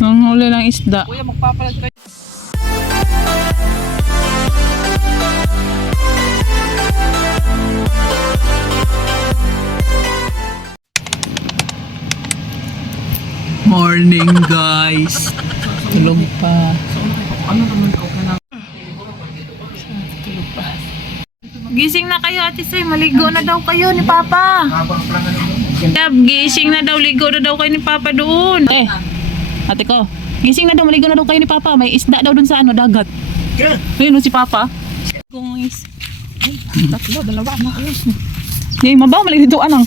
Nanghuli ng isda. Kuya, magpapalag kayo. Morning guys. Tulog pa. Ano naman ka na? Tulog pa. Gising na kayo, Ate Soy. Maligo na daw kayo ni Papa. Dab, gising na daw. Ligo na daw kayo ni Papa doon. Ate ko. Gising na daw. Maligo na daw kayo ni Papa. May isda daw doon sa dagat. Ayun si Papa. Guys. Tatlo, dalawa na kayo. Ngayon, mabaw. Maligo anang.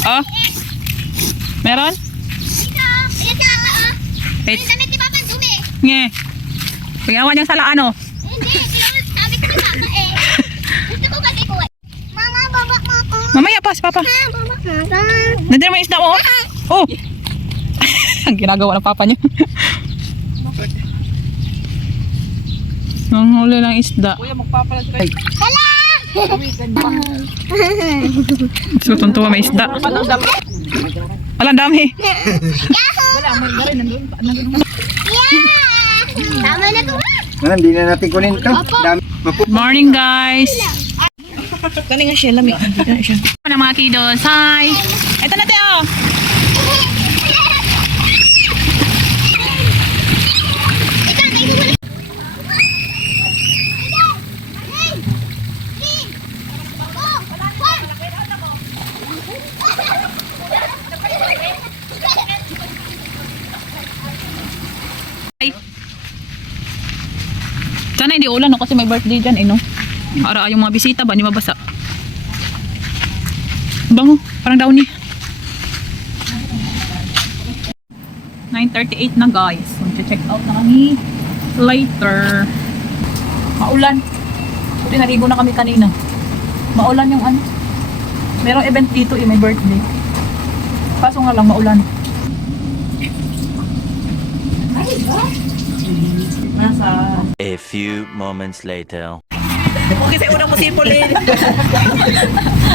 Oh. Meron? Wait. Nge. Pagawa niyang salaan oh. Sabi ko ni Papa eh. Gusto ko kasi ko eh. Mama, baba mo ako. Mamaya pa si Papa. Baba ka. Nandiyan naman isda mo. Oh. Ang ginagawa ng Papa niya. Nanghuli ng isda. Kuya, magpapalag kayo. Hala! So, tuntua may isda. Walang dami. Wala, may gari nandun. Yeah! Tama na to. Hindi na natin kunin ito. Dami. Morning guys. Kani nga siya, lamig. Ano mga kiddos? Hi. Ito na tayo. Sana hindi ulan no kasi may birthday dyan no. Para yung mga bisita ba, hindi mabasa. Bango, parang downy. 9:38 na guys. Mag-check out na kami later. Maulan. Buti naligo na kami kanina. Maulan yung merong event dito may birthday. Kaso nga lang maulan. A few moments later. Okay, sa unang musipol eh.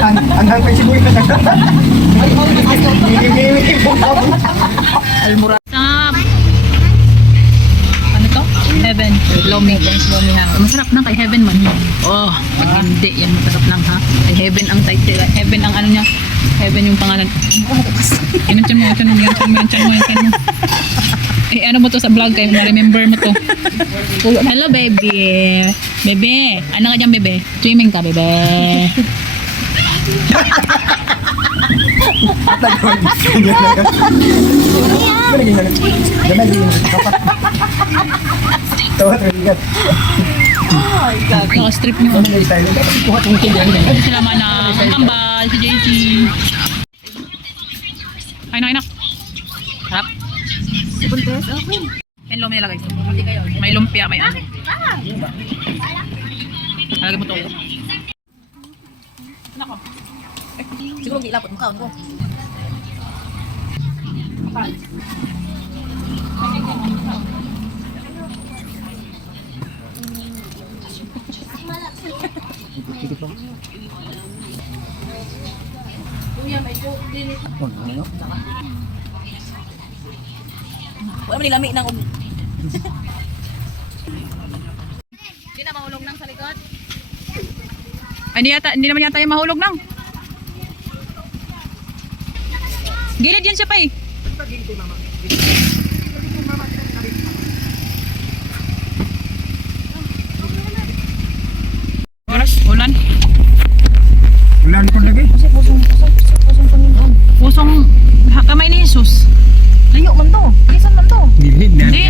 Hanggang may sibuy na nagkakaroon. Almura. Ano to? Heaven. Lomi. Masarap na kay Heaven man. Oh, pag hindi yan masarap lang ha. Kay Heaven ang title. Heaven ang niya. Heaven yung pangalan. Inunchan mo. Eh ano mo to sa vlog kayo? Na-remember mo to. Hello baby. Bebe. Ano ka dyan bebe? Swimming ka bebe. Oh, strip niyo. Sila man na kambal, si JC. Ay na. Harap. Yan lomi nila guys. May lumpia, may ano. Halagay mo to. Nako. Siguro hindi lapot mo kaon ko. Wala mo nilami ng Hindi na mahulog nang sa likod. Ay, hindi naman yata yung mahulog nang. Gilid yan siya pa eh. Oras, ulan. Ulan ko lagi. Pusong kamay ni Jesus. layo man to. Isan man to. Gilid na. Hindi,